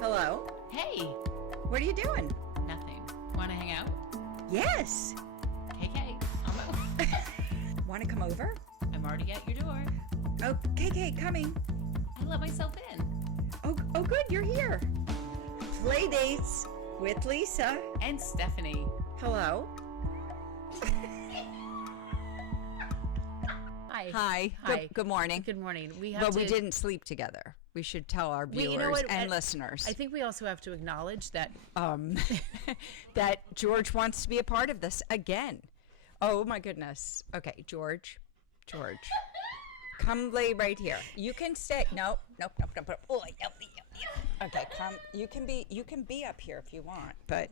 Hello. Hey. What are you doing? Nothing. Want to hang out? Yes. KK, I'm Want to come over? I'm already at your door. Oh, KK, coming. I let myself in. Oh, good, you're here. Playdates with Lisa. And Stephanie. Hello. Hi. Hi. Good morning. Good morning. We didn't sleep together. We should tell our viewers and listeners. I think we also have to acknowledge that that George wants to be a part of this again. Oh my goodness. Okay, George. Come lay right here. You can stay. Nope. Oh, okay, come. You can be up here if you want, but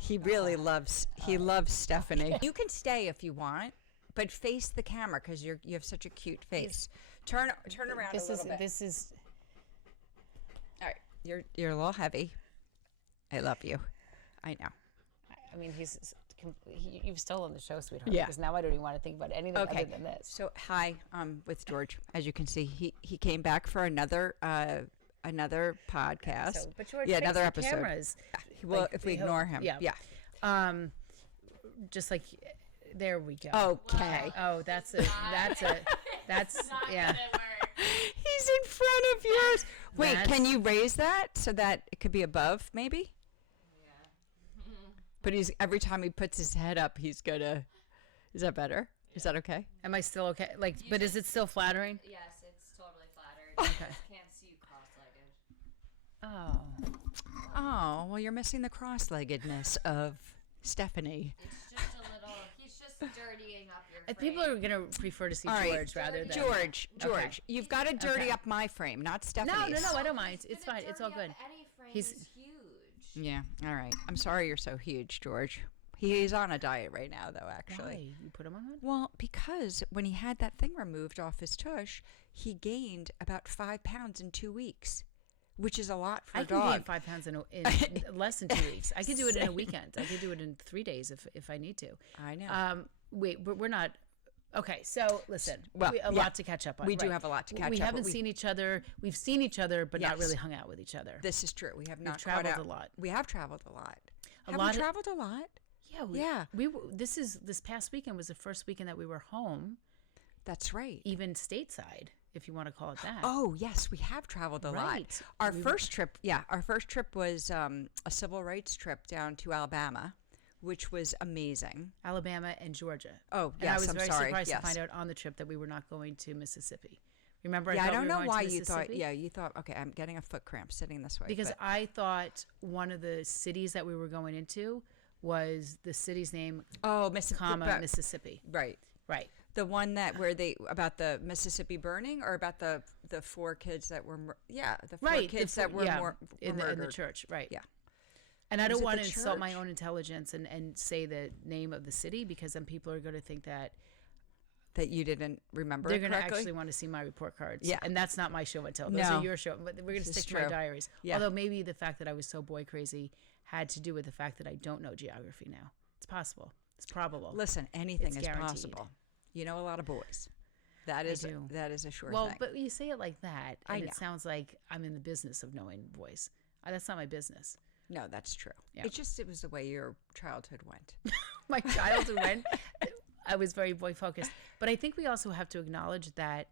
he really loves Stephanie. You can stay if you want, but face the camera because you have such a cute face. Turn around a little bit. This is all right. You're a little heavy. I love you. I know. I mean, you've stolen the show, sweetheart. Yeah. Because now I don't even want to think about anything other than this. So hi, with George. As you can see, he came back for another podcast. So, but George, another episode. Cameras. Well, if we ignore him, yeah. Just like, there we go. Okay. Oh, that's yeah. He's in front of yours. Wait, can you raise that so that it could be above, maybe? Yeah. But every time he puts his head up, he's gonna. Is that better? Yeah. Is that okay? Am I still okay? But is it still flattering? Yes, it's totally flattered. Okay. I just can't see you cross-legged. Oh, well, you're missing the cross-leggedness of Stephanie. It's just a little. He's just dirtying up your frame. People are gonna prefer to see George rather than George. Okay. You've got to dirty up my frame, not Stephanie's. No, I don't mind. It's fine. It's all good. Any frame is huge. Yeah. All right. I'm sorry you're so huge, George. He's on a diet right now, though. Actually. Why? You put him on one? Well, because when he had that thing removed off his tush, he gained about 5 pounds in 2 weeks, which is a lot for a dog. I can gain 5 pounds in less than 2 weeks. I could do it in a weekend. I could do it in 3 days if I need to. I know. Wait, we're not. Okay, so listen, Well, a lot to catch up on. We do have a lot to catch up. We haven't seen each other. We've seen each other, but not really hung out with each other. This is true. We have not traveled a lot. We have traveled a lot. Have lot we traveled a lot? Yeah. This past weekend was the first weekend that we were home. That's right. Even stateside, if you want to call it that. Oh, yes, we have traveled a lot. Our first trip was a civil rights trip down to Alabama, which was amazing. Alabama and Georgia. Oh, yes, and I was very sorry. surprised to find out on the trip that we were not going to Mississippi. Remember? Yeah, I don't know why you thought. Yeah, you thought. Okay, I'm getting a foot cramp sitting this way. Because I thought one of the cities that we were going into was the city's name. Oh, Mississippi. Mississippi. Right. The one about the Mississippi burning, or about the 4 kids that were kids that were murdered in the church, right? Yeah. And I don't want to insult my own intelligence and say the name of the city, because then people are going to think that you didn't remember. They're going to actually want to see my report cards. Yeah. And that's not my show and tell. Those are your show. But we're going to stick to my diaries. Yeah. Although maybe the fact that I was so boy crazy had to do with the fact that I don't know geography now. It's possible. It's probable. Listen, anything is guaranteed. Possible. You know a lot of boys. That is a sure thing. Well, but you say it like that, and know. It sounds like I'm in the business of knowing boys. That's not my business. No, that's true. Yeah. It was the way your childhood went. My childhood went. I was very boy focused. But I think we also have to acknowledge that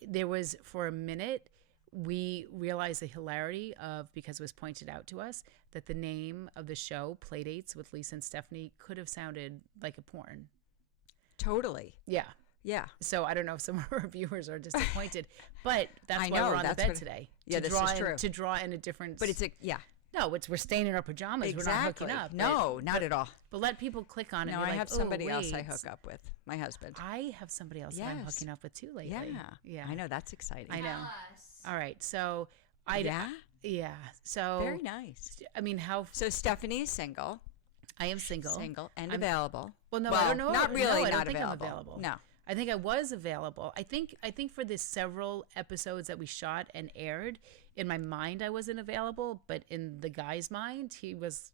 there was, for a minute, we realized the hilarity of, because it was pointed out to us, that the name of the show, Playdates with Lisa and Stephanie, could have sounded like a porn. Totally. Yeah. Yeah. So I don't know if some of our viewers are disappointed, but that's why we're on the bed today. Yeah, this is true. To draw in a different. But No, we're staying in our pajamas. Exactly. We're not hooking up. No, not at all. But let people click on it. No, I have somebody else I hook up with. My husband. I have somebody else that I'm hooking up with too lately. Yeah. I know, that's exciting. I know. Yes. All right. So Yeah. So very nice. I mean, So Stephanie's single. I am single. Single and available. Well, no, I don't know. Not really. No, I don't not think available. I'm available. No. I think I was available. I think for the several episodes that we shot and aired, in my mind I wasn't available, but in the guy's mind, he was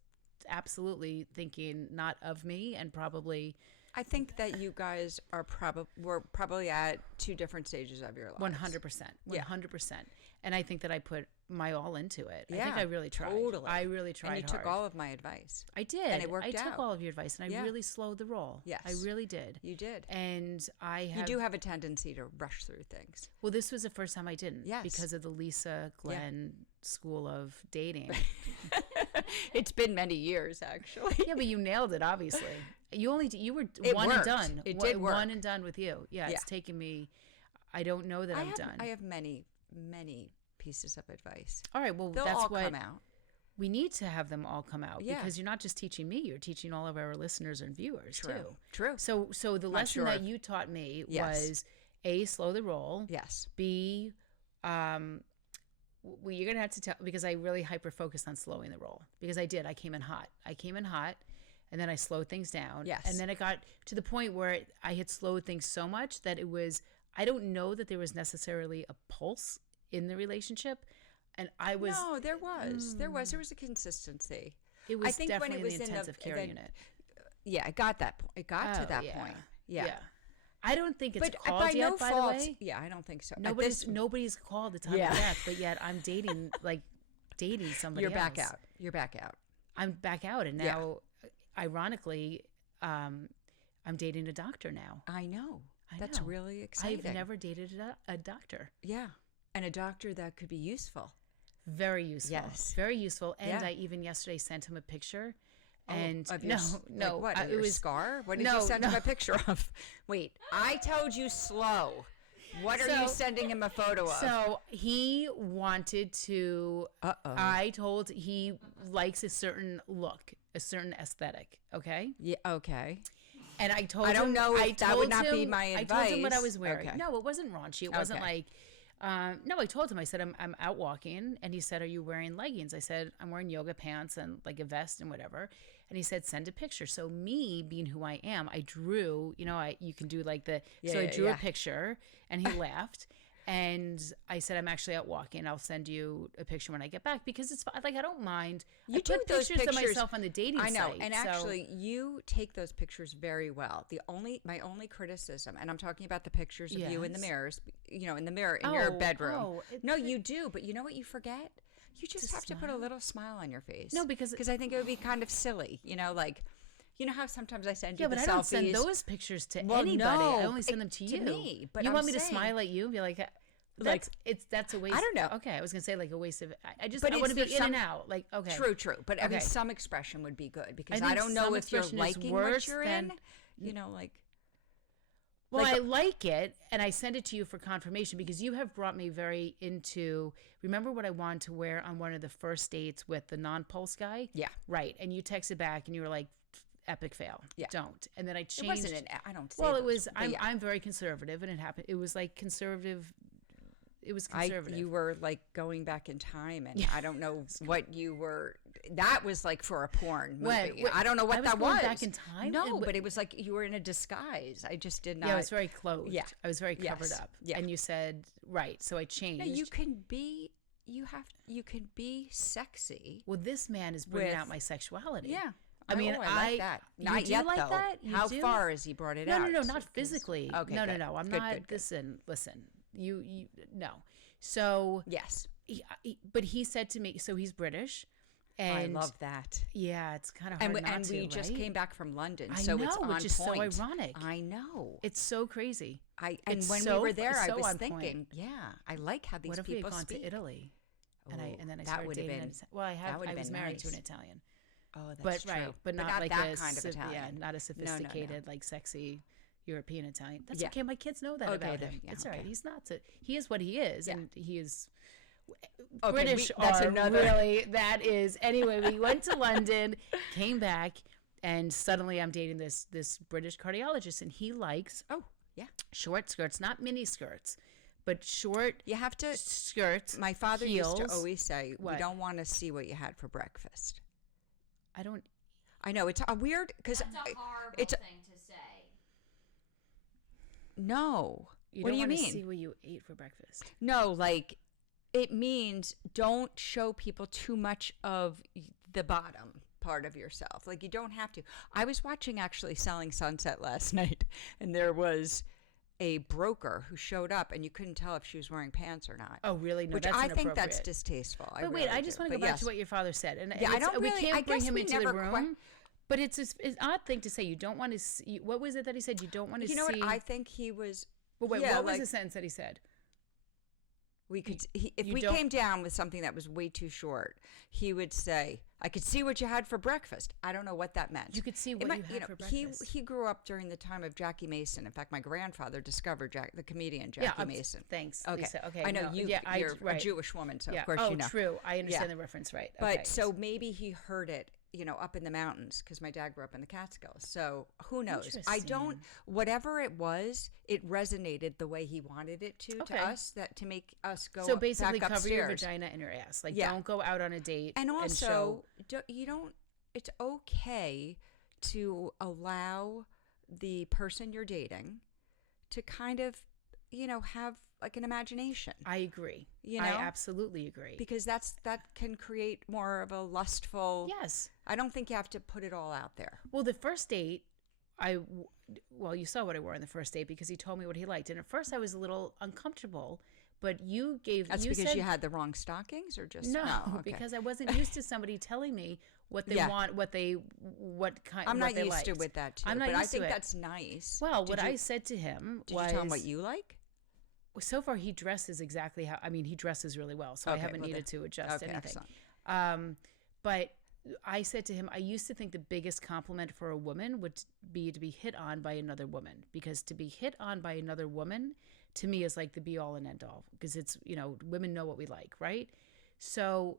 absolutely thinking not of me, and probably. I think that you guys were probably at 2 different stages of your lives. 100%. 100%. And I think that I put my all into it. I Yeah, think I really tried. totally. I really tried And you took hard. all of my advice. I did. and it worked I took out. all of your advice, and I Yeah. really slowed the roll. Yes. I really did. You did. And I have. You do have a tendency to rush through things. Well, this was the first time I didn't. Yes. Because of the Lisa Glenn School of Dating. It's been many years, actually. Yeah, but you nailed it. Obviously, you were It one worked. and done. It did work. One and done with you. Yeah, Yeah. it's taken me. I don't know that I'm done. I have many pieces of advice. All right. Well, They'll that's all what come out. we need to have them all come out Yeah. because you're not just teaching me; you're teaching all of our listeners and viewers too. True. So the lesson that you taught me Yes. was A, slow the roll. Yes. B, well, you're gonna have to tell because I really hyper focused on slowing the roll because I did. I came in hot, and then I slowed things down. Yes. And then it got to the point where I had slowed things so much that it was. I don't know that there was necessarily a pulse in the relationship, and I was. No, there was. There was a consistency. It was I think when definitely it was in the in intensive care unit. Yeah, it got that. It got to Oh, that yeah. point. Yeah. I don't think it's But called by yet, no by fault. the way. Yeah, I don't think so. At Nobody's called the time Yeah. of death, but yet I'm dating somebody you're back else. out. You're back out. I'm back out, and Yeah. now, ironically, I'm dating a doctor now. I know. I That's know. really exciting. I've never dated a doctor. Yeah. And a doctor that could be useful. Very useful. Yes. Very useful. And Yeah. I even yesterday sent him a picture. And of your, no, like what? it Your was scar? What did no, you send him no. a picture of? Wait, I told you slow. What are you So- sending him a photo of? So he wanted to. Uh-oh. He likes a certain look, a certain aesthetic. Okay. Yeah. Okay. And I told I don't him, know if I that would told not be him- my I told him what I advice. was wearing. Okay. No, it wasn't raunchy. It wasn't Okay. like. No, I told him. I said I'm out walking, and he said, "Are you wearing leggings?" I said, "I'm wearing yoga pants and like a vest and whatever." And he said, "Send a picture." So me being who I am, I drew. You can do like the. Yeah, so I yeah, drew yeah. a picture, and he laughed. And I said, "I'm actually out walking. I'll send you a picture when I get back because it's like I don't mind. You I do put those pictures of pictures- myself on the dating I know, site. and so- actually, you take those pictures very well. My only criticism, and I'm talking about the pictures of you in the Yes. mirrors, in the mirror in your bedroom. it- No, you do, but you know what you forget? You just To have to put a smile? little smile on your face. No, because- I think it would be kind of silly. Like, you know how sometimes I send you Yeah, but the I selfies. don't send those pictures to Well, anybody. no, I only send them to to you. me, but you I'm want me to saying- smile at you and be like, Like, that's a waste. I don't know. Okay, I was gonna say like a waste of. I just But I want to it's be in the- and out. Like okay, True. But I mean, Okay. some expression would be good because think I don't know some if you're expression is liking what worse you're than- in. Like. Well, Like I like it, and I send it to you for confirmation because you have brought me very into. Remember what I wanted to wear on one of the first dates with the non-pulse guy? Yeah. Right. And you texted back, and you were like, "Epic fail. Yeah. Don't." And then I It changed. wasn't I don't say Well, it was. but yeah. I'm very conservative, and it happened. It was like conservative. It was conservative. You were like going back in time, and I don't know what you were. That was like for a porn movie. Wait, I don't know what I was that going was. back in time? No, It- but it was like you were in a disguise. I just did not. Yeah, I was very clothed. Yeah. I was very covered Yes. up. Yeah. And you said right, so I changed. No, you can be. You can be sexy. Well, this man is bringing With- out my sexuality. Yeah. I mean, I like that. you Not do yet, like though. that? You How do? far has he brought it No, out? no, not 'Cause- physically. Okay, no, good. no. I'm Good, not. good, good. Listen. You. No. So. Yes. But he said to me. So he's British. I And love that. yeah, it's kind of And hard not to, we just right? came back from London, I so know, it's on which is so point. ironic. I know. It's so crazy. And it's when so- we were there, it's I so was on thinking, point. yeah, I like how these What if we had people gone speak. to Italy? And Oh, then I that started would have dating been. an Well, I would have was been married to an nice. Italian. Oh, that's But true. right, but not not like that a kind of Italian. Yeah, not a No. sophisticated, like sexy European Italian. That's Yeah. okay. My kids know that Okay, about then, him. yeah, It's all right. okay. He's not. He is what he is, Yeah. and he is. Okay, British that's are another- really. That is anyway. We went to London, came back, and suddenly I'm dating this British cardiologist, and he likes Oh, yeah. short skirts, not mini skirts, but short You have to. skirts. My father used to heels. always say, "We What? don't want to see what you had for breakfast." I don't. I know it's a weird because That's a horrible it's a- thing to say. no. You What don't do you wanna mean? See what you ate for breakfast. No, like it means don't show people too much of the bottom part of yourself. Like you don't have to. I was watching actually Selling Sunset last night, and there was a broker who showed up and you couldn't tell if she was wearing pants or not. Oh, really? No, Which that's I think that's inappropriate. distasteful. But wait, I just want to go back to what your father said. And Yeah, I don't we really- can't I bring guess him we into the never room. But it's an odd thing to say. You don't want to see. What was it that he said? You don't want to see. You know what? I think he was. But wait, yeah, what was like, the sentence that he said? We could, if you we don't- came down with something that was way too short, he would say, "I could see what you had for breakfast." I don't know what that meant. You could see It what might- you had for He breakfast. grew up during the time of Jackie Mason. In fact, my grandfather discovered the comedian Jackie Mason. Thanks, Okay, Lisa. Okay, I know no, you. yeah, You're right. a Jewish woman, so Yeah. of course Oh, you know. true. I understand Yeah. the reference, right? But Okay. so maybe he heard it, up in the mountains because my dad grew up in the Catskills. So who knows? I don't. Interesting. Whatever it was, it resonated the way he wanted it to Okay. us. That to make us go. So basically, back cover your upstairs. vagina and your ass. Like, Yeah. don't go out on a date. And show, also, you don't. It's okay to allow the person you're dating to kind of, have like an imagination. I agree. You I know? absolutely agree. Because that can create more of a lustful. Yes. I don't think you have to put it all out there. Well, the first date, you saw what I wore on the first date because he told me what he liked, and at first I was a little uncomfortable. But you gave. That's you because said, you had the wrong stockings, or just no, oh, okay. because I wasn't used to somebody telling me what they Yeah. want, what kind. I'm what not they used to liked. with that too. I'm not but I used to think it. that's nice. Well, Did what you- I said to him did was, you tell him what you like? so far he dresses exactly how. I mean, he dresses really well, so I Okay, haven't well needed to adjust Okay, anything. excellent. But I said to him, I used to think the biggest compliment for a woman would be to be hit on by another woman, because to be hit on by another woman to me is like the be all and end all, because it's, women know what we like, right? So,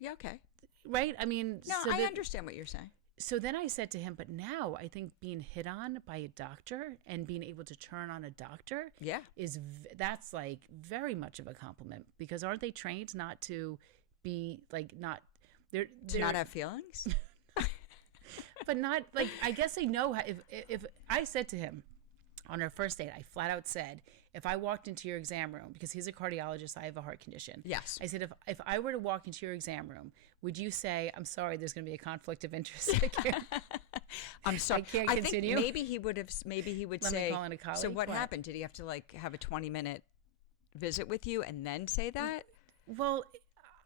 Yeah, okay. right? I mean, No, so I that- understand what you're saying. So then I said to him, but now I think being hit on by a doctor and being able to turn on a doctor Yeah. that's like very much of a compliment, because aren't they trained not to be like they're To not have feelings? but not like, I guess they know how, if I said to him on our first date, I flat out said, if I walked into your exam room, because he's a cardiologist, I have a heart condition. Yes. I said, if I were to walk into your exam room, would you say, I'm sorry, there's going to be a conflict of interest? I'm sorry. I can't think continue? maybe he would Let me say, call in a so colleague? what What? happened? Did he have to have a 20-minute visit with you and then say that? Well,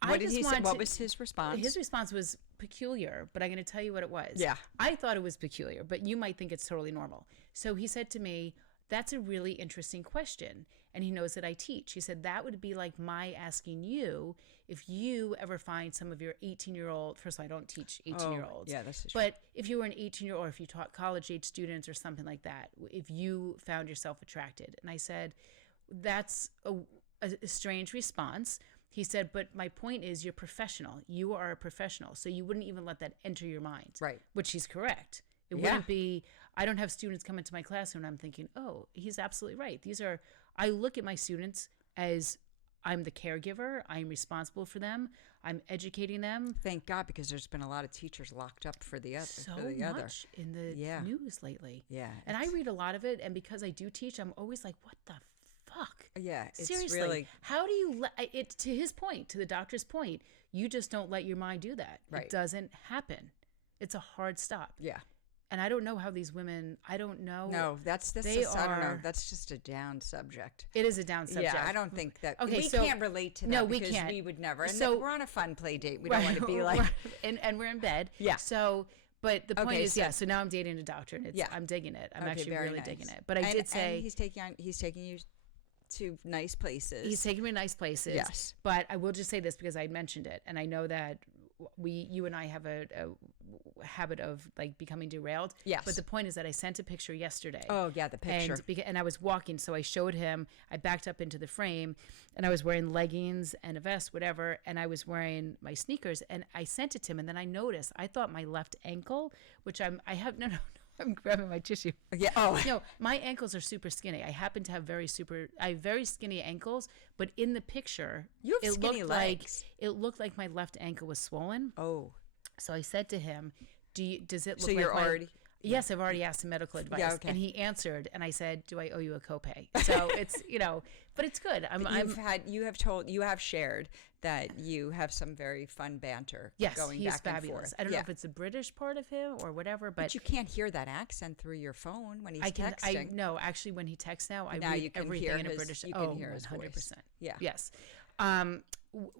I What did just he say? want What to- was his response? His response was peculiar, but I'm going to tell you what it was. Yeah. I thought it was peculiar, but you might think it's totally normal. So he said to me, that's a really interesting question. And he knows that I teach. He said, that would be like my asking you if you ever find some of your 18-year-old, first of all, I don't teach 18-year-olds. yeah, that's true. But if you were an 18-year-old, or if you taught college-age students or something like that, if you found yourself attracted. And I said, that's a strange response. He said, but my point is, you're professional. You are a professional. So you wouldn't even let that enter your mind. Right. Which he's correct. It Yeah. wouldn't be, I don't have students come into my classroom and I'm thinking, oh, he's absolutely right. I look at my students as I'm the caregiver. I'm responsible for them. I'm educating them. Thank God, because there's been a lot of teachers locked up for the other. So for the other. much in the Yeah. news lately. Yeah. And I read a lot of it. And because I do teach, I'm always like, what the fuck? Yeah. It's Seriously, really. how do you let it, to his point, to the doctor's point, you just don't let your mind do that. Right. It doesn't happen. It's a hard stop. Yeah. And I don't know how these women, I don't know. No, that's They just, I don't know. are- That's just a down subject. It is a down subject. Yeah, I don't think that Okay, we so- can't relate to that. No, we because can't. we would never. And So- we're on a fun play date. We don't want to be like. and we're in bed. Yeah. So, but the point Okay, is, so- yeah. So now I'm dating a doctor, and Yeah. I'm digging it. I'm Okay, actually very really nice. digging it. But I And- did say and he's taking you to nice places. he's taking me to nice places. Yes. But I will just say this because I mentioned it, and I know that you and I have a habit of like becoming derailed. Yes. But the point is that I sent a picture yesterday. Oh yeah, the picture. And I was walking, so I showed him. I backed up into the frame, and I was wearing leggings and a vest, whatever, and I was wearing my sneakers. And I sent it to him, and then I noticed I thought my left ankle, which I'm grabbing my tissue. Yeah. Oh. No, my ankles are super skinny. I happen to have very skinny ankles, but in the picture, You have skinny looked legs. it looked like my left ankle was swollen. Oh. So I said to him, does it look So like you're my-" already. Yes, I've already asked him medical advice. Yeah, okay. And he answered, and I said, do I owe you a copay? So it's, but it's good. You have shared that you have some very fun banter Yes, going he's back fabulous. and forth. I don't know if it's a British part of him or whatever, but you can't hear that accent through your phone when he's I can. texting. No, actually, when he texts now, I Now read you can everything hear in a his- British. you can hear his voice. 100%. Yeah. Yes.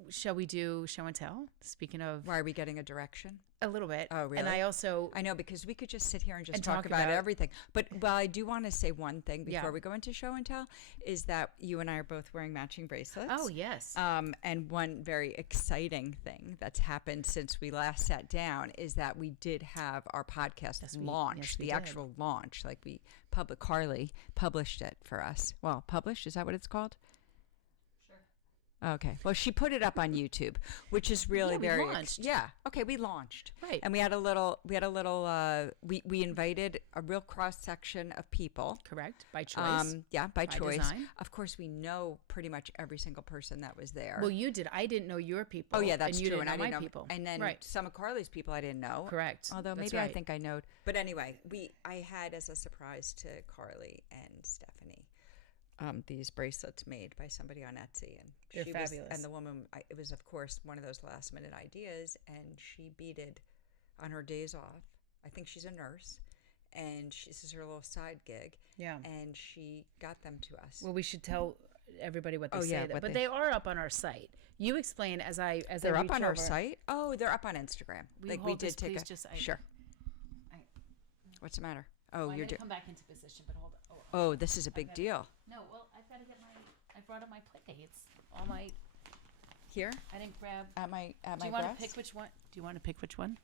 Shall we do show and tell? Speaking of Why are we getting a direction? a little bit. Oh, really? And I also I know, because we could just sit here and just And talk talk about about- everything. But I do want to say one thing before Yeah. we go into show and tell, is that you and I are both wearing matching bracelets. Oh yes. And one very exciting thing that's happened since we last sat down is that we did have our podcast launch, we the did. actual launch. Like Carly published it for us. Well, published, is that what it's called? Okay. Well, she put it up on YouTube, which is really Yeah, we very launched. yeah. Okay, we launched. Right. And we invited a real cross section of people. Correct. By choice. By choice. design. Of course, we know pretty much every single person that was there. Well, you did. I didn't know your people. Oh yeah, that's and you true. Didn't And know I my didn't know. people. And then right. some of Carly's people I didn't know. Correct. Although That's maybe I right. think I know. But anyway, I had as a surprise to Carly and Stephanie these bracelets made by somebody on Etsy, and They're she fabulous. Was, and the woman, it was of course one of those last minute ideas, and she beaded on her days off. I think she's a nurse, and this is her little side gig. Yeah. And she got them to us. Well, we should tell everybody what they Oh, say. yeah, There. what But they- they are up on our site. You explain as I They're up reach on our over. site. Oh, they're up on Instagram. Will you Like we hold did this, take please? a Just sure. I- What's the matter? Oh, I'm you're gonna doing. come back into position, but hold on. Oh, this is a big deal. No, well, I've got to get my. I brought up my Playdates. All my. Here I didn't grab. at my Do you want to breast? pick which one? Do you want to pick which one?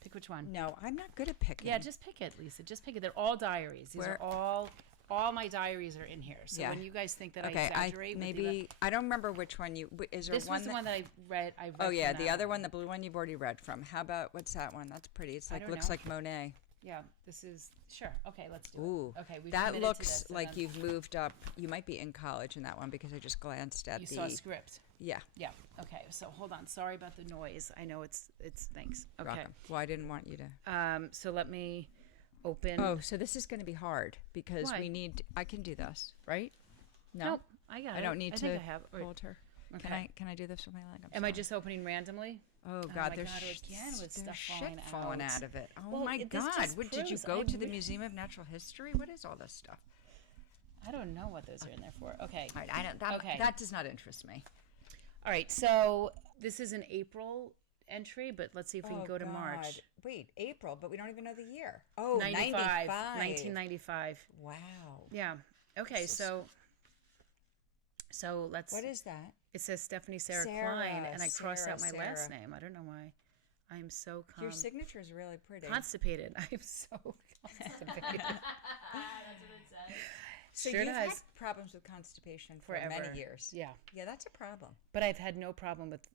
Pick which one. No, I'm not good at picking. Yeah, just pick it, Lisa. Just pick it. They're all diaries. These Where- are all my diaries are in here. So Yeah. when you guys think that Okay, I exaggerate, with the maybe I don't remember which one you. Is there this one? was the that, one that I read. oh yeah, from the that other one, the blue one, you've already read from. How about what's that one? That's pretty. It's like don't looks know. like Monet. Yeah, this is sure. Okay, let's do Ooh, it. Okay, we've that committed to looks this, and like then you've moved up. You might be in college in that one because I just glanced at You the. saw a script. Yeah. Yeah. Okay. So hold on. Sorry about the noise. I know it's thanks. rock Okay. 'em. Well, I didn't want you to. So let me open. Oh, so this is going to be hard because Why? we need. I can do this, right? No, Nope, I got it. I don't need I to think I have. Or- hold her. Okay. Can I do this with my leg? I'm Am I sorry. just opening randomly? Oh my God, there's God, again with there's stuff shit falling out. out of it. Oh Well, my this God, just what did you proves go I to the re- Museum of Natural History? What is all this stuff? I don't know what those are in there for. Okay. All right, I don't. That, Okay. that does not interest me. All right. So this is an April entry, but let's see if we can go to March. Wait, April, but we don't even know the year. Oh, 95, 95. 1995. Wow. Yeah. Okay. So let's. What is that? It says Stephanie Sarah Klein, and I crossed out my last name. I don't know why. I'm so Your signature is really pretty. constipated. I'm so constipated. That's what it says. So Sure you've had does. problems with constipation for Forever. many years. Yeah. Yeah, that's a problem. But I've had no problem with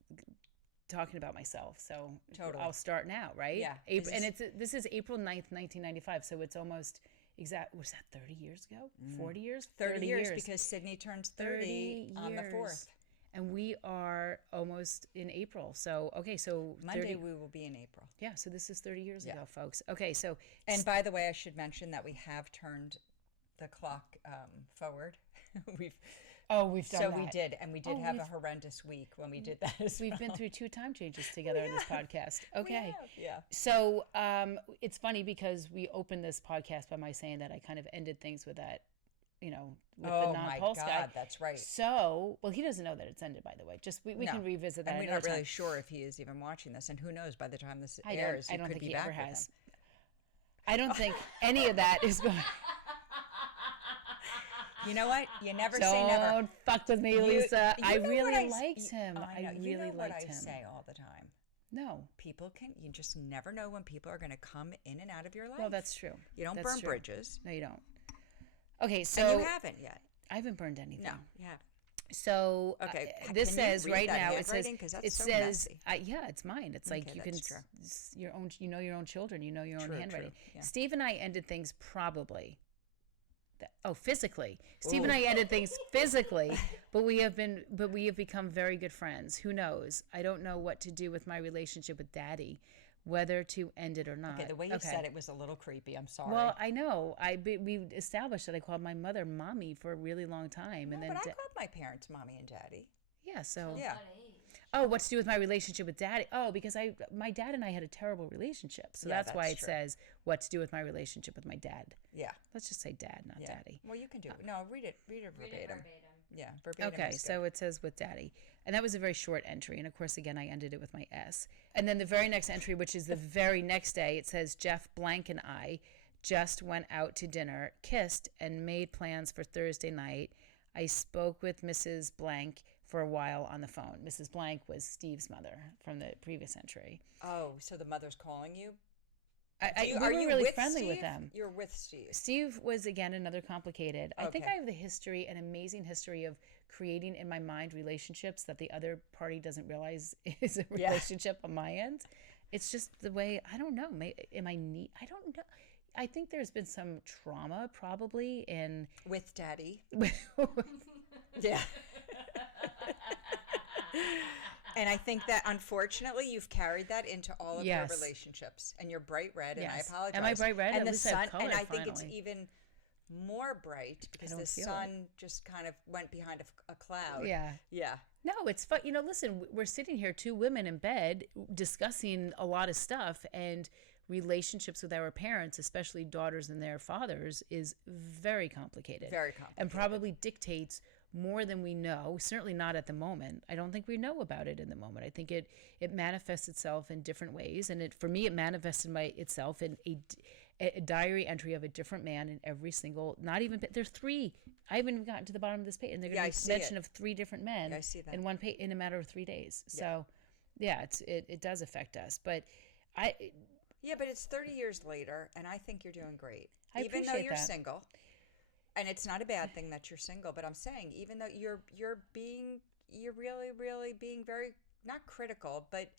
talking about myself. So Totally. I'll start now, right? Yeah, April, this and this is April 9th, 1995. So it's almost exact. Was that 30 years ago? 40 years? 30 years because Sydney turns 30 on the 4th. And we are almost in April. So, okay, so Monday 30, we will be in April. yeah, so this is 30 years Yeah. ago, folks. Okay, so And by the way, I should mention that we have turned the clock forward. we've we've done so that. we did, and we did Oh, have a we've- horrendous week when we did that. As We've well. been through 2 time changes together in this podcast. We Okay. have, yeah. So it's funny because we opened this podcast by my saying that I kind of ended things with that, with the Oh my non-pulse God, guy. that's right. So, well, he doesn't know that it's ended, by the way. Just we No. can revisit that. And we're another not really time. sure if he is even watching this, and who knows? By the time this I airs, don't could think be he back ever with has. him. I don't think any of that is going. You know what? You never say never. Don't fuck with me, You- Lisa. you I know really what I s- liked him. I know. I You really know what liked I him. say all the time. No. You just never know when people are going to come in and out of your life. Well, that's true. You don't That's burn true. bridges. No, you don't. Okay, so And you haven't yet. I haven't burned anything. No, you haven't. So Okay, this can you says read right that now it says handwriting? 'Cause that's it so says messy. yeah, it's mine. It's like Okay, you can that's true. your own your own children, your own True, handwriting. true, yeah. Steve and I ended things probably physically. Steve and I ended things physically, but we have become very good friends. Who knows? I don't know what to do with my relationship with Daddy, whether to end it or not. Okay, the way you said it was a little creepy. I'm sorry. Well, I know. We established that I called my mother mommy for a really long time, no, and then but I called my parents mommy and daddy. yeah. So Yeah. What age? Oh, what's to do with my relationship with daddy? Oh, because my dad and I had a terrible relationship. So Yeah, that's why that's it true. says what to do with my relationship with my dad. Yeah. Let's just say dad, not Yeah. daddy. Well, you can do it. No, read it Read it verbatim. verbatim. Yeah, verbatim. Okay, is so good. it says with daddy. And that was a very short entry. And of course, again, I ended it with my S. And then the very next entry, which is the very next day, it says Jeff Blank and I just went out to dinner, kissed, and made plans for Thursday night. I spoke with Mrs. Blank for a while on the phone. Mrs. Blank was Steve's mother from the previous entry. Oh, so the mother's calling you? We Are were you really with friendly Steve? with them. You're with Steve. Steve was, again, another complicated. I think Okay. I have an amazing history of creating in my mind relationships that the other party doesn't realize is a Yeah. relationship on my end. It's just the way, I don't know. I don't know. I think there's been some trauma probably in. With daddy. Yeah. And I think that unfortunately you've carried that into all of Yes. your relationships, and you're bright red, and I Yes. apologize. Am I bright red? And At the least I have sun, color, and I think it's finally. even more bright because don't the feel it. sun just kind of went behind a cloud. Yeah. Yeah. No, it's fun. Listen, we're sitting here, two women in bed, discussing a lot of stuff, and relationships with our parents, especially daughters and their fathers, is very complicated. Very complicated. And probably dictates more than we know, certainly not at the moment. I don't think we know about it in the moment. I think it manifests itself in different ways. And for me, it manifested itself in a diary entry of a different man in every single, there's 3. I haven't even gotten to the bottom of this page. And they're going I to see be mention it. of 3 different men Yeah, I see that. in one page in a matter of 3 days. So yeah, it does affect us. But Yeah, but it's 30 years later, and I think you're doing great. I Even though appreciate you're that. single, and it's not a bad thing that you're single, but I'm saying even though you're really being very, not critical, but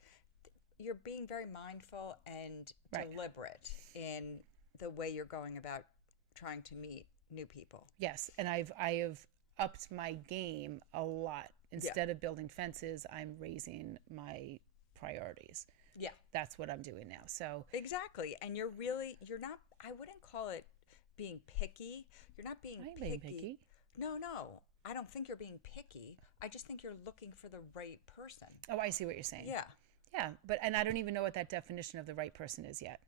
you're being very mindful and Right. deliberate in the way you're going about trying to meet new people. Yes, and I have upped my game a lot. Instead of building fences, I'm raising my priorities. Yeah. That's what I'm doing now. So Exactly. And you're not, I wouldn't call it being picky. You're not being I ain't picky. being picky. No. I don't think you're being picky. I just think you're looking for the right person. Oh, I see what you're saying. Yeah. Yeah, and I don't even know what that definition of the right person is yet.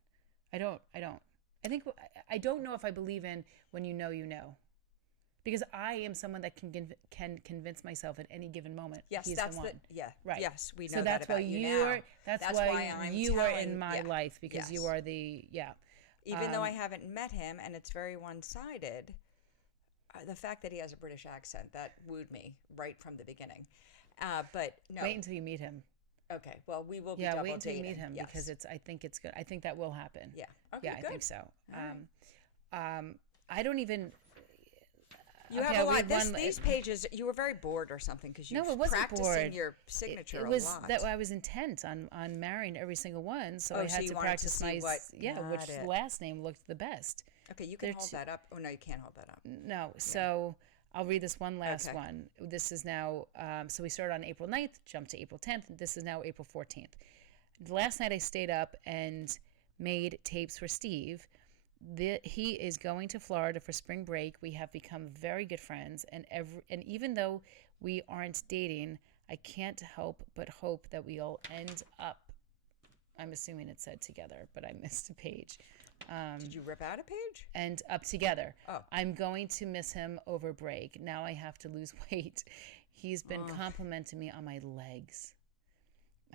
I don't. I think I don't know if I believe in when you know. Because I am someone that can convince myself at any given moment. Yes, he's that's the one. right. Yes, we know So that's that about why you you're. now. That's why I'm you are in telling- my yeah, life because you yes. are the Even though I haven't met him and it's very one-sided, the fact that he has a British accent, that wooed me right from the beginning. But no. Wait until you meet him. Okay. Well, we will be Yeah, double wait until you dating. meet him Yes. because I think it's good. I think that will happen. Yeah. Okay, Yeah, good. I think so. right. I don't even. You okay, have a I'll lot. read one- These pages, you were very bored or something because you No, it wasn't practicing bored. your signature It was a lot. that I was intent on marrying every single one, so Oh, I so had you to wanted to practice see my what- which got it. last name looked the best. Okay, you they're can hold that up. Oh, no, you can't hold that up. No, so I'll read this one last Okay. one. This is now so we started on April 9th, jumped to April 10th. This is now April 14th. Last night I stayed up and made tapes for Steve. He is going to Florida for spring break. We have become very good friends, and even though we aren't dating, I can't help but hope that we'll end up. I'm assuming it said together, but I missed a page. Did you rip out a page? End up together. Oh. I'm going to miss him over break. Now I have to lose weight. He's been complimenting me on my legs.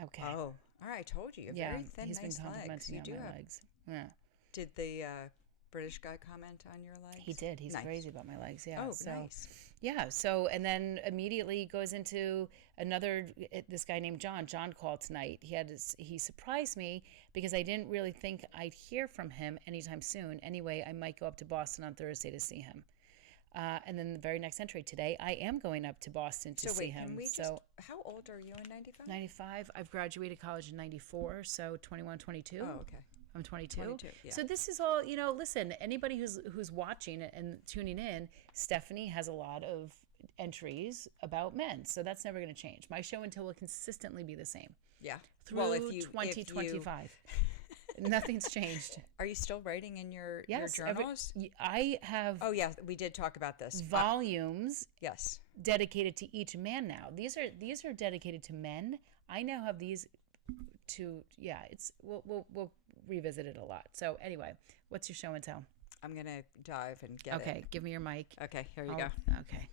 Okay. Oh, all right. I told you. You have yeah, very thin, he's nice been complimenting legs. me You on do my have. legs. Yeah. Did the British guy comment on your legs? He did. He's Nice. crazy about my legs. Yeah. Oh, so, nice. Yeah. So, and then immediately goes into this guy named John. John called tonight. He surprised me because I didn't really think I'd hear from him anytime soon. Anyway, I might go up to Boston on Thursday to see him. And then the very next entry today, I am going up to Boston to So see wait, him. can we So just, how old are you in 95? 95. I've graduated college in 94, so 21, 22. Oh, okay. I'm 22. 22, yeah. So this is all, listen, anybody who's watching and tuning in, Stephanie has a lot of entries about men. So that's never going to change. My show and tell will consistently be the same Yeah. through Well, if you 2025. Nothing's changed. Are you still writing in your Yes. journals? I have Oh, yeah. We did talk about this. volumes Yes. dedicated to each man now. These are dedicated to men. I now have these two. Yeah, it's we'll revisit it a lot. So anyway, what's your show and tell? I'm gonna dive and get it. Okay, give me your mic. Okay, here you go. Okay.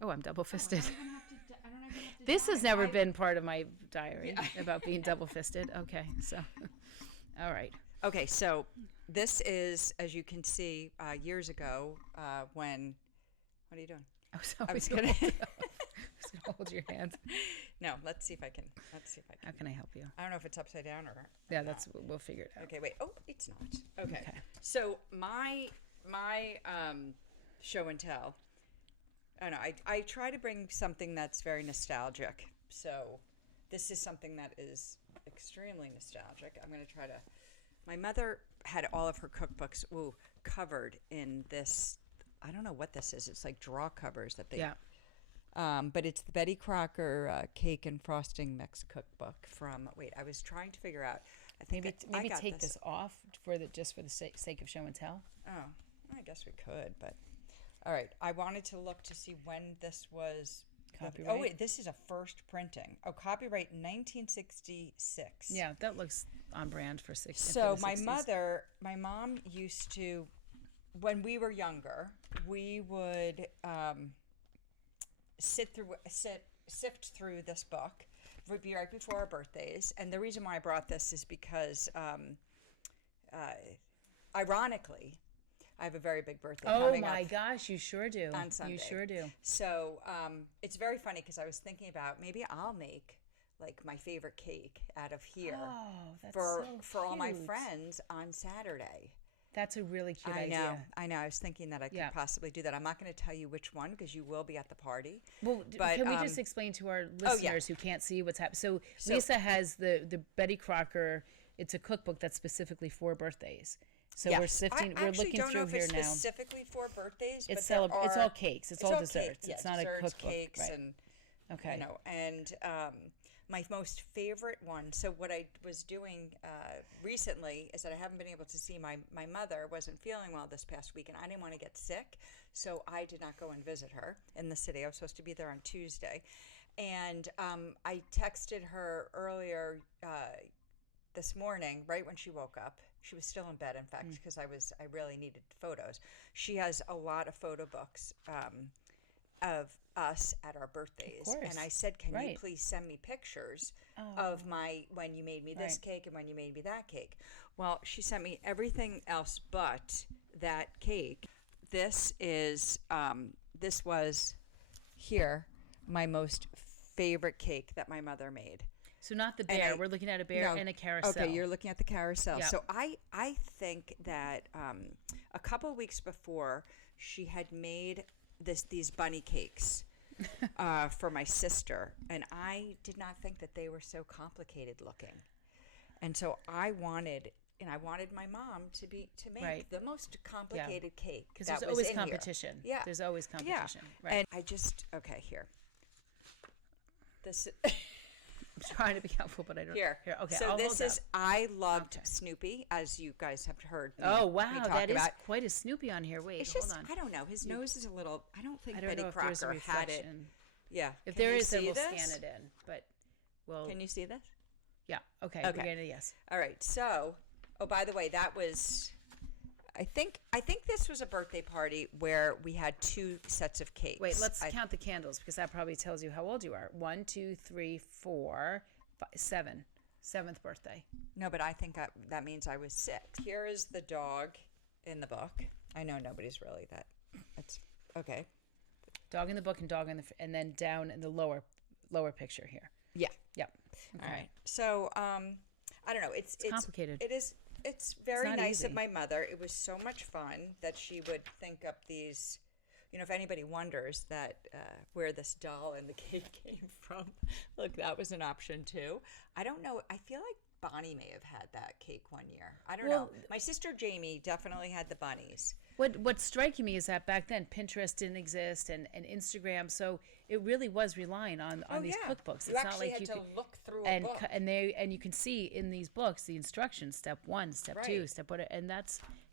Oh, I'm double fisted. I don't even have to This has dive. never been part of my diary about being double fisted. Okay, so, all right. Okay, so this is, as you can see, years ago when. What are you doing? I was gonna- gonna hold your hand. No, let's see if I can. How can I help you? I don't know if it's upside down or. Yeah, we'll figure it out. Okay, wait. Oh, it's not. Okay. Okay. So my show and tell. I don't know. I try to bring something that's very nostalgic. So this is something that is extremely nostalgic. I'm going to try to. My mother had all of her cookbooks covered in this. I don't know what this is. It's like draw covers that they. Yeah. But it's the Betty Crocker cake and frosting mix cookbook from. Wait, I was trying to figure out. I think Maybe I got take this off for the sake of show and tell. Oh, I guess we could, but all right. I wanted to look to see when this was. Copyright? Oh wait, this is a first printing. Oh, copyright 1966. Yeah, that looks on brand for 60s. So my mom used to, when we were younger, we would sift through this book. It would be right before our birthdays, and the reason why I brought this is because, ironically, I have a very big birthday coming Oh my up gosh, you sure do. on Sunday. You sure do. So it's very funny because I was thinking about maybe I'll make like my favorite cake out of here Oh, that's for all my cute. friends on Saturday. That's a really cute I idea. know. I was thinking that I could Yeah. possibly do that. I'm not going to tell you which one because you will be at the party. Well, But, can we just explain to our yeah. listeners who can't see what's happening? So Lisa has the Betty Crocker. It's a cookbook that's specifically for birthdays. So we're sifting. We're looking don't know through if it's here now. specifically for birthdays, but It's there it's are- all cakes. It's all desserts. cake, yeah, It's not a desserts, cookbook. cakes, Right. and Okay. you know, and my most favorite one. So what I was doing recently is that I haven't been able to see my mother. Wasn't feeling well this past week, and I didn't want to get sick, so I did not go and visit her in the city. I was supposed to be there on Tuesday, and I texted her earlier this morning, right when she woke up. She was still in bed, in fact, because I really needed photos. She has a lot of photo books of us at our birthdays, course. and I said, "Can you Right. please send me pictures Oh. of when you made me this Right. cake and when you made me that cake?" Well, she sent me everything else but that cake. This was here my most favorite cake that my mother made. So not the bear. We're looking at a bear No. and a carousel. Okay, you're looking at the carousel. Yeah. So I think that a couple of weeks before she had made these bunny cakes for my sister, and I did not think that they were so complicated looking, and so I wanted my mom to make Right. the most complicated cake because that there's was always in here. competition. Yeah, There's always yeah. competition. Right. And I just here. This. I'm trying to be helpful, but I don't. Here. Okay. So I'll this hold is up. I loved Okay. Snoopy, as you guys have heard. Oh me wow, talk that is about. quite a Snoopy on here. Wait, It's hold just on. I don't know. His nose is a little. I don't think I don't Betty know if there's a Crocker had it. reflection. Yeah. If Can there you is, then see we'll this? scan it in. But we'll. Can you see this? Yeah. Okay. Okay. We're gonna yes. All right. So, oh, by the way, that was. I think this was a birthday party where we had 2 sets of cakes. Wait. Let's count the candles because that probably tells you how old you are. 1, 2, 3, 4, 5, 7. 7th birthday. No, but I think that means I was 6. Here is the dog in the book. I know nobody's really that. It's okay. Dog in the book and dog in the and then down in the lower picture here. Yeah. Yep. Okay. All right. So, I don't know. It's complicated. It is. It's very not nice of easy. my mother. It was so much fun that she would think up these. You know, if anybody wonders that where this doll and the cake came from, look, that was an option too. I don't know. I feel like Bonnie may have had that cake one year. I don't know. My sister Jamie definitely had the bunnies. What's striking me is that back then Pinterest didn't exist and Instagram, so it really was relying on these cookbooks. You It's not actually like had you to could look through a and book. and you can see in these books the instructions: step 1, step 2, Right. step whatever, and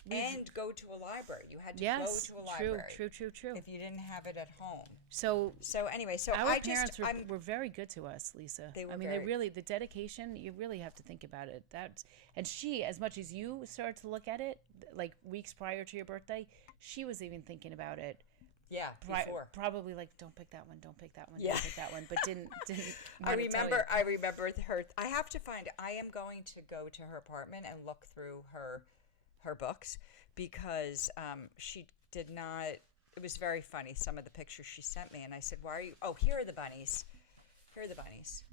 and go to a library. You had to Yes, go to a library. true. If you didn't have it at home. So Anyway, so our I parents just were very good to us, Lisa. They were I mean, very- they really, the dedication, you really have to think about it. And she, as much as you started to look at it, like weeks prior to your birthday, she was even thinking about it. yeah, before. Probably like, don't pick that one, don't pick that one, Yeah. don't pick that one, but didn't. I wanna tell you. remember her. I have to find. I am going to go to her apartment and look through her books because she did not. It was very funny. Some of the pictures she sent me, and I said, "Why are you?" Oh, here are the bunnies. Here are the bunnies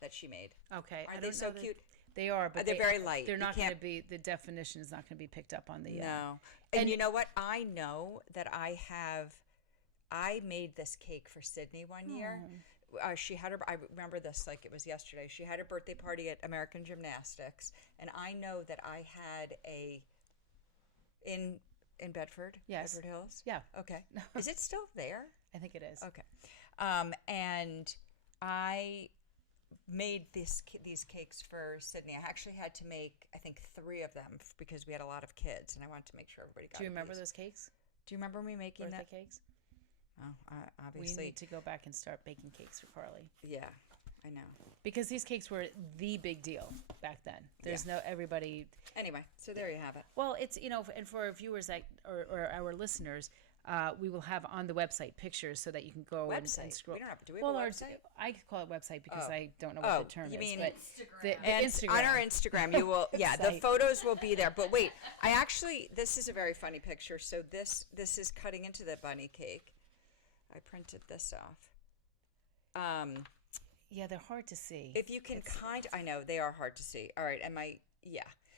that she made. Okay. Are they so cute? They are, but They're very light. They're You not going to can't- be. The definition is not going to be picked up on the. No. And- And you know what? I know that I made this cake for Sydney one year. She had I remember this like it was yesterday. She had a birthday party at American Gymnastics, and I know that I had in Bedford, Yes. Bedford Hills. Yeah. Okay. Is it still there? I think it is. Okay. And I made these cakes for Sydney. I actually had to make, I think, 3 of them because we had a lot of kids, and I wanted to make sure everybody got. Do you a remember piece. those cakes? Do you remember me making Birthday that? cakes? Oh, We obviously. need to go back and start baking cakes for Carly Yeah, I know. because these cakes were the big deal back then. There's no everybody. Anyway, so there you have it. Well, it's and for our viewers that or our listeners, we will have on the website pictures so that you can go and Website. scroll. We don't have. Do we have a our- website? I call it website because Oh. I don't know what the term you is. mean but the And Instagram. on our Instagram, you will. Yeah, the Website. photos will be there. But wait, I actually. This is a very funny picture. So this is cutting into the bunny cake. I printed this off. Yeah, they're hard to see. If you can I know they are hard to see. All right, and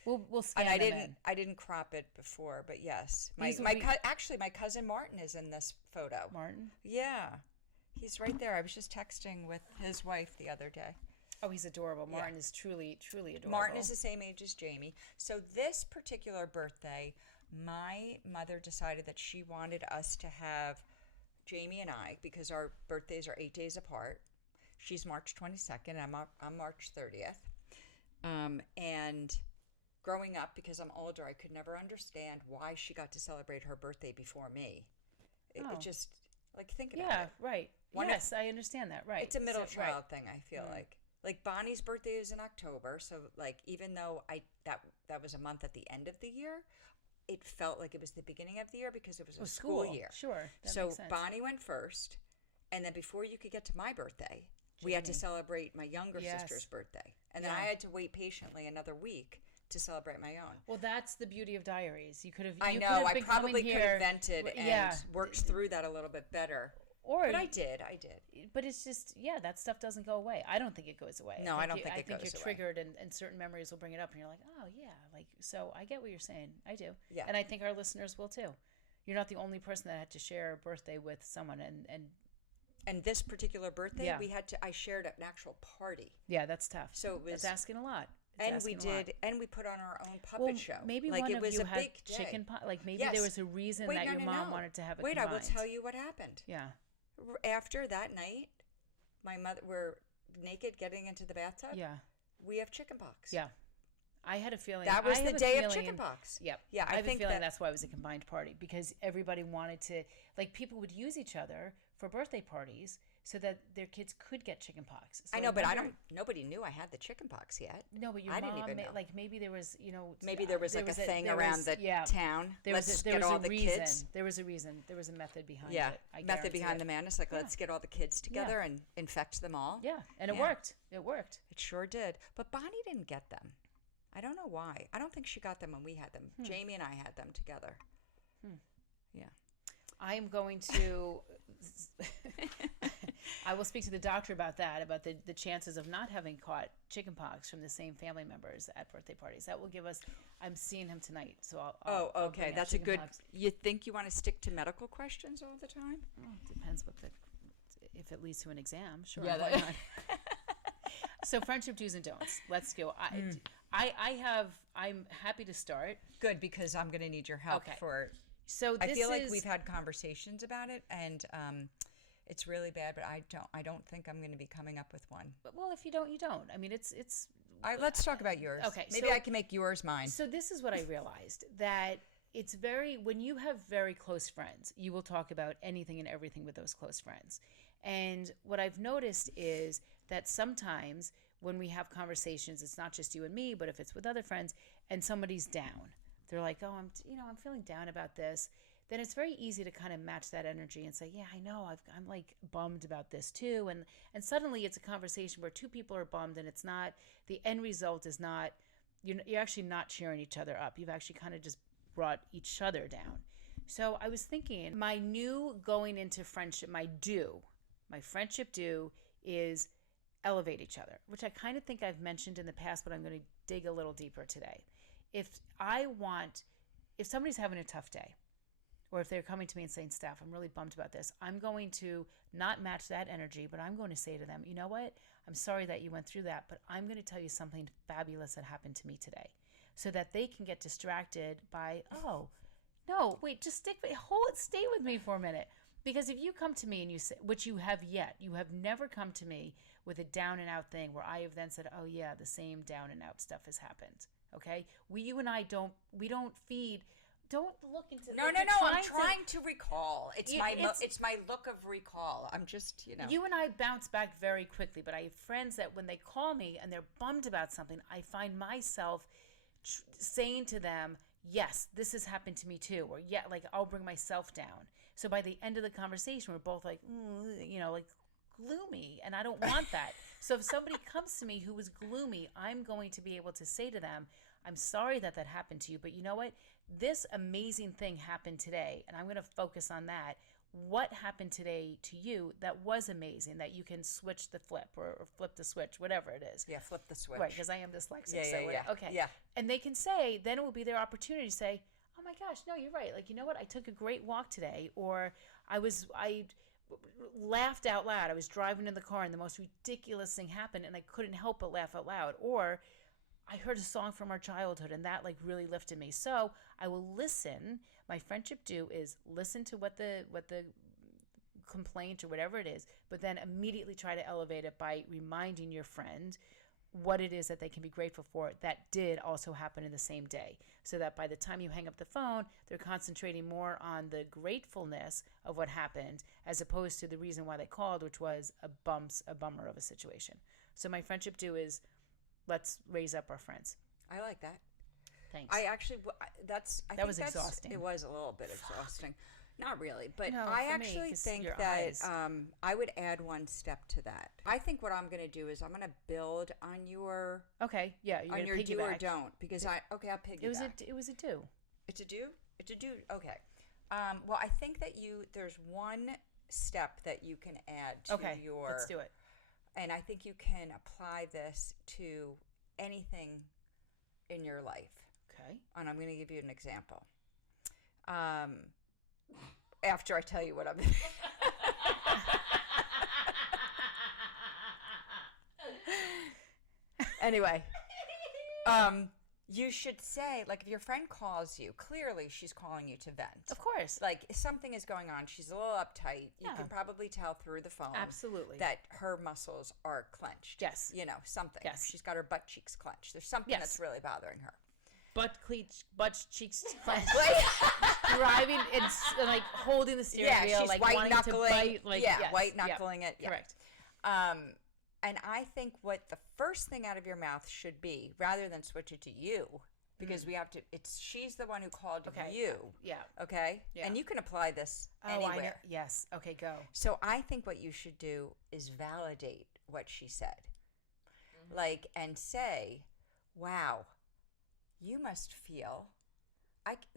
We'll scan and them in. I didn't crop it before, but yes, These will my be- actually my cousin Martin is in this photo. Martin. Yeah, he's right there. I was just texting with his wife the other day. Oh, he's adorable. Martin is truly adorable. Martin is the same age as Jamie. So this particular birthday, my mother decided that she wanted us to have Jamie and I, because our birthdays are 8 days apart. She's March 22nd, I'm March 30th. And growing up, because I'm older, I could never understand why she got to celebrate her birthday before me. It just, like, think about Yeah, it. right. One of- Yes, I understand that. Right. It's a middle So- right. child thing, I feel like. Like Bonnie's birthday is in October, so like even though that was a month at the end of the year, it felt like it was the beginning of the year because it was a Well, school year. Sure. That So makes sense. Bonnie went first, and then before you could get to my birthday, we had to Jamie. celebrate my younger Yes. sister's birthday, and then Yeah. I had to wait patiently another week to celebrate my own. Well, that's the beauty of diaries. You could have. I you know. could have I been probably coming could here, have vented and yeah. worked through that a little bit better. Or But I did. But it's just that stuff doesn't go away. I don't think it goes away. No, I don't think I it think goes you're away. triggered, and certain memories will bring it up, and you're like, oh yeah, like so. I get what you're saying. I do. Yeah. And I think our listeners will too. You're not the only person that had to share a birthday with someone, and And this particular birthday, Yeah. I shared an actual party. yeah, that's tough. So it was- that's asking a lot. It's And we asking a lot. did, and we put on our own puppet Well, show. maybe like one it of was you a had big day. chicken pot. Like maybe Yes. there was a reason Wait, that no, your no, mom no. wanted to have it Wait, combined. I will tell you what happened. Yeah. After that night, my mother we're naked getting into the bathtub. Yeah. We have chicken pox. Yeah. I had a feeling That was I the have a day of feeling- chicken pox. Yep. Yeah, I have think a feeling that- that's why it was a combined party, because everybody wanted to, like, people would use each other for birthday parties so that their kids could get chicken pox. So I know, but wonder- nobody knew I had the chicken pox yet. No, but your I mom, didn't even know. like maybe there was, Maybe there was like a thing around the town. There Let's was there get was all a the reason. kids. There was a reason. There was a method behind Yeah, it. I method behind the it. madness. Like, let's get all the kids together and infect them all. Yeah, and it Yeah. worked. It worked. It sure did. But Bonnie didn't get them. I don't know why. I don't think she got them when we had them. Jamie and I had them together. Yeah. I am going to. I will speak to the doctor about that, about the chances of not having caught chickenpox from the same family members at birthday parties. That will give us. I'm seeing him tonight, so I'll Oh, I'll okay. bring up That's a good. chickenpox. You think you want to stick to medical questions all the time? Well, depends what if it leads to an exam. Sure. Yeah, why that- not? So friendship do's and don'ts. Let's go. I'm happy to start. Good, because I'm going to need your help Okay. for. So I this feel like is- we've had conversations about it, and it's really bad. But I don't think I'm going to be coming up with one. Well, if you don't, you don't. I mean, Let's talk about yours. Okay, Maybe so- I can make yours mine. So this is what I realized, that it's when you have very close friends, you will talk about anything and everything with those close friends. And what I've noticed is that sometimes when we have conversations, it's not just you and me, but if it's with other friends and somebody's down, they're like, oh, I'm feeling down about this. Then it's very easy to kind of match that energy and say, yeah, I know, I'm like bummed about this too. And suddenly it's a conversation where two people are bummed, and it's not, the end result is not, you're actually not cheering each other up. You've actually kind of just brought each other down. So I was thinking, my new going into friendship, my friendship do is elevate each other, which I kind of think I've mentioned in the past, but I'm going to dig a little deeper today. If somebody's having a tough day, or if they're coming to me and saying, Steph, I'm really bummed about this, I'm going to not match that energy, but I'm going to say to them, you know what? I'm sorry that you went through that, but I'm going to tell you something fabulous that happened to me today, so that they can get distracted by, oh, no, wait, just stay with me for a minute. Because if you come to me and you say, which you have never come to me with a down and out thing where I have then said, oh yeah, the same down and out stuff has happened. Okay? You and I don't look into. No. I'm trying to recall. It's my look of recall. I'm just, You and I bounce back very quickly, but I have friends that when they call me and they're bummed about something, I find myself saying to them, yes, this has happened to me too, or yeah, like I'll bring myself down. So by the end of the conversation, we're both like, like gloomy, and I don't want that. So if somebody comes to me who is gloomy, I'm going to be able to say to them, I'm sorry that happened to you, but you know what? This amazing thing happened today, and I'm going to focus on that. What happened today to you that was amazing, that you can switch the flip or flip the switch, whatever it is. Yeah, flip the switch. Right, because I am dyslexic. Yeah. Okay. Yeah. And they can say, then it will be their opportunity to say, oh my gosh, no, you're right. Like, you know what? I took a great walk today, or I laughed out loud. I was driving in the car and the most ridiculous thing happened and I couldn't help but laugh out loud. Or I heard a song from our childhood and that like really lifted me. So I will listen. My friendship do is listen to what the complaint or whatever it is, but then immediately try to elevate it by reminding your friend what it is that they can be grateful for that did also happen in the same day, so that by the time you hang up the phone, they're concentrating more on the gratefulness of what happened as opposed to the reason why they called, which was a bummer of a situation. So my friendship do is, let's raise up our friends. I like that. Thanks. I actually, that was exhausting. It was a little bit exhausting. Not really, but No, I for me, actually 'cause think your that eyes. I would add one step to that. I think what I'm going to do is I'm going to build on your Okay, yeah, you're on gonna your do or piggyback. don't, because I'll piggyback. It was a do. It's a do. It's a do. Okay. Well, I think that there's one step that you can add to Okay, your. let's do it. And I think you can apply this to anything in your life. Okay. And I'm going to give you an example. After I tell you what I'm. Anyway, you should say, like, if your friend calls you, clearly she's calling you to vent. Of course. Like, something is going on. She's a little uptight. You Yeah. can probably tell through the phone. Absolutely. That her muscles are clenched. Yes. Something. Yes. She's got her butt cheeks clenched. There's something Yes. that's really bothering her. butt cheeks clenched, driving and like holding the steering wheel, she's like white wanting knuckling. to bite, like yes, white knuckling it. Yeah. Correct. And I think what the first thing out of your mouth should be, rather than switch it to you, because we have to. She's the one who called you. Yeah. Okay. Yeah. And you can apply this Oh, anywhere. I know. Yes. Okay. Go. So I think what you should do is validate what she said, like, and say, "Wow, you must feel."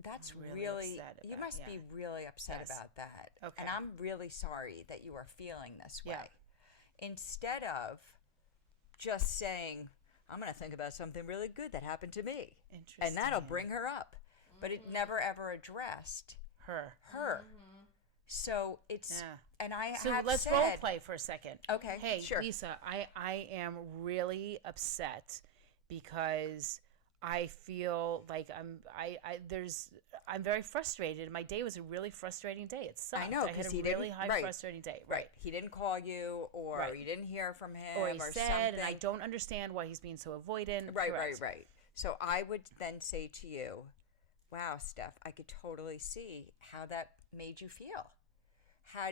That's really upset you about- must be really upset Yes. about that. Okay. And I'm really sorry that you are feeling this way. Yeah. Instead of just saying, I'm going to think about something really good that happened to me. Interesting. And that'll bring her up. But it never ever addressed her. So it's, Yeah. and I So have let's said, role play for a second. Okay, Hey, sure. Lisa, I am really upset because I feel like I'm very frustrated. My day was a really frustrating day. It sucked. I know, I had 'cause a he really didn't- high right. frustrating day. Right. He didn't call you, or Right. you didn't hear from him, Or he or said, something. and I don't understand why he's being so avoidant. Right, Correct. right. So I would then say to you, wow, Steph, I could totally see how that made you feel.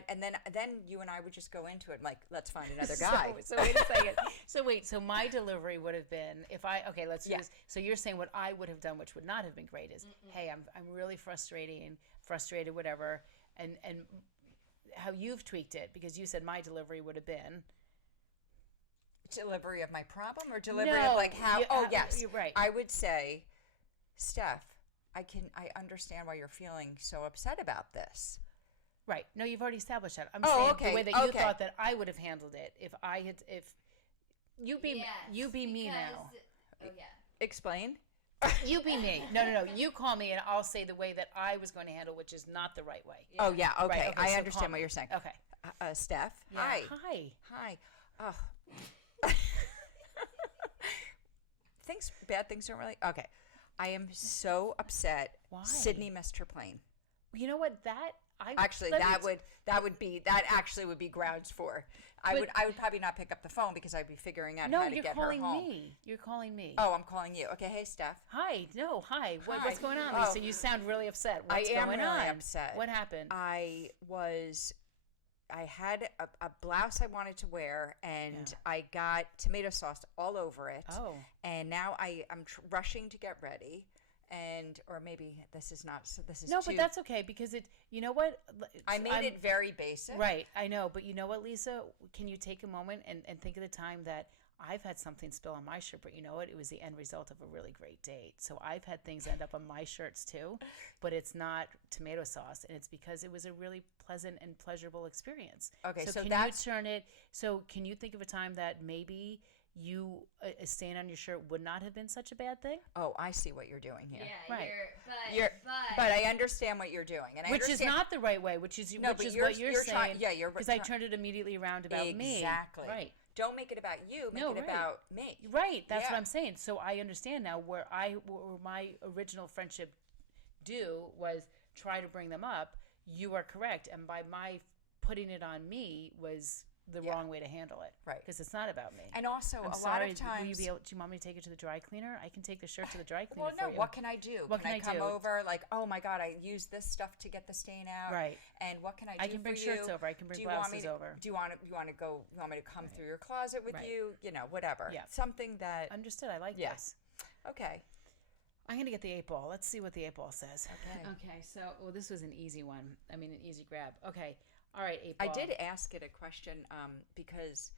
And then you and I would just go into it like, let's find another guy. So wait a second. So my delivery would have been let's Yeah. use. So you're saying what I would have done, which would not have been great, is, hey, I'm really frustrated, whatever, and how you've tweaked it, because you said my delivery would have been Delivery of my problem, or delivery of like how? Yes, you're right. I would say, Steph, I understand why you're feeling so upset about this. Right. No, you've already established that. I'm Oh, saying okay, the way that you okay. thought that I would have handled it if you be me now. Oh yeah. Explain. You be me. No. You call me and I'll say the way that I was going to handle, which is not the right way. Oh yeah, okay. Right, I so understand call what me. you're saying. Okay. Steph. Yeah. Hi. Hi. Oh. Bad things don't really. Okay. I am so upset. Why? Sydney missed her plane. You know what? That actually would be grounds for. I would probably not pick up the phone because I'd be figuring out how to get her home. No, you're calling me. You're calling me. Oh, I'm calling you. Okay, hey Steph. Hi. No, hi. Hi. What's going on, Oh. Lisa? You sound really upset. What's I am going really on? upset. What happened? I had a blouse I wanted to wear, and I got tomato sauce all over it. Oh. And now I'm rushing to get ready. Or maybe this is not. So this is No, too, but that's okay, because you know what? I made it very basic. Right, I know, but you know what, Lisa? Can you take a moment and think of the time that I've had something spill on my shirt, but you know what? It was the end result of a really great date. So I've had things end up on my shirts too, but it's not tomato sauce, and it's because it was a really pleasant and pleasurable experience. Okay, so can that's- you turn it? So can you think of a time that maybe a stain on your shirt would not have been such a bad thing? Oh, I see what you're doing here. Yeah, Right. but I understand what you're doing, and I Which is understand- not the right way. Which is No, which but is you're- what you're you're saying. trying- yeah, you're because I try- turned it immediately around about me. Exactly. Right. Don't make it about you. Make No, it right. about me. Right. That's Yeah. what I'm saying. So I understand now where my original friendship was try to bring them up. You are correct, and by my putting it on me was the wrong way to handle it. Right. Because it's not about me. And also, I'm a sorry, lot of times. do you want me to take it to the dry cleaner? I can take the shirt to the dry cleaner Well, no. for you. What can I do? What can I come do? over? Like, oh my God, I used this stuff to get the stain out. Right. And what can I do? I can bring for shirts you? over. I can bring Do you want blouses me to, over. Do you want to go? You want me to come through your closet with Right. you? You know, whatever. Yeah. Something that. Understood. I like Yeah. this. Okay. I'm going to get the 8-ball. Let's see what the 8-ball says. Okay. Okay, so, this was an easy one. I mean, an easy grab. Okay. All right, 8-ball. I did ask it a question because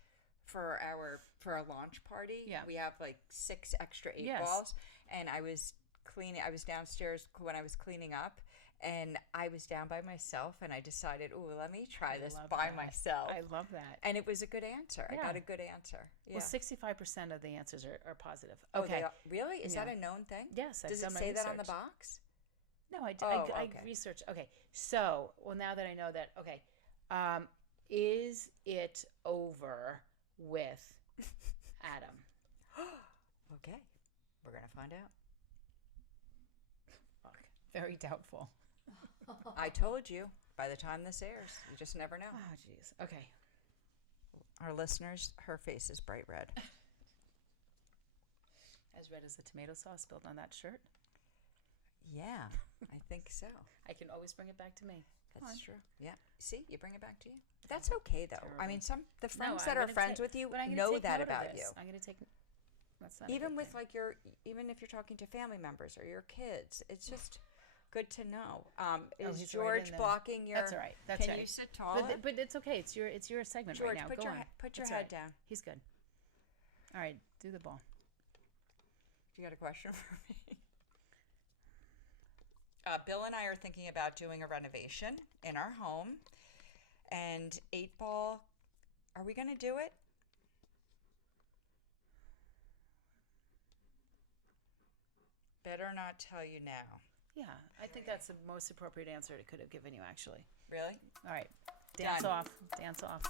for a launch party, we have like 6 extra 8 Yes. balls, and I was downstairs when I was cleaning up, and I was down by myself, and I decided, oh, let me try this love by that. myself. I love that. And it was a good answer. I Yeah. got a good answer. Yeah. Well, 65% of the answers are positive. Oh, Okay. really? Is that Yeah. a known thing? Yes, I've Does done it my say that on the research. box? No, I Oh, okay. researched. Okay, so, now that I know that, okay, is it over with Adam? Okay. We're going to find out. Fuck. Very doubtful. I told you, by the time this airs, you just never know. Oh, jeez. Okay. Our listeners, her face is bright red. As red as the tomato sauce spilled on that shirt. Yeah, I think so. I can always bring it back to me. That's true. Yeah. See, you bring it back to you. That's okay, though. I Terrible. mean, the friends No, that I'm are gonna friends take- with you but I'm gonna know take that note of about this. you. I'm going to take. That's not a Even good with thing. like even if you're talking to family members or your kids, it's just good to know. Is he's right George in there. blocking your? That's all right. That's Can right. you sit taller? But it's okay. It's your segment George, right now. put Go your on. put your That's head all right. down. He's good. All right, do the ball. You got a question for me? Bill and I are thinking about doing a renovation in our home, and 8-ball. Are we going to do it? Better not tell you now. Yeah, I think that's the most appropriate answer it could have given you, actually. Really? All right, dance Done. off. Dance off.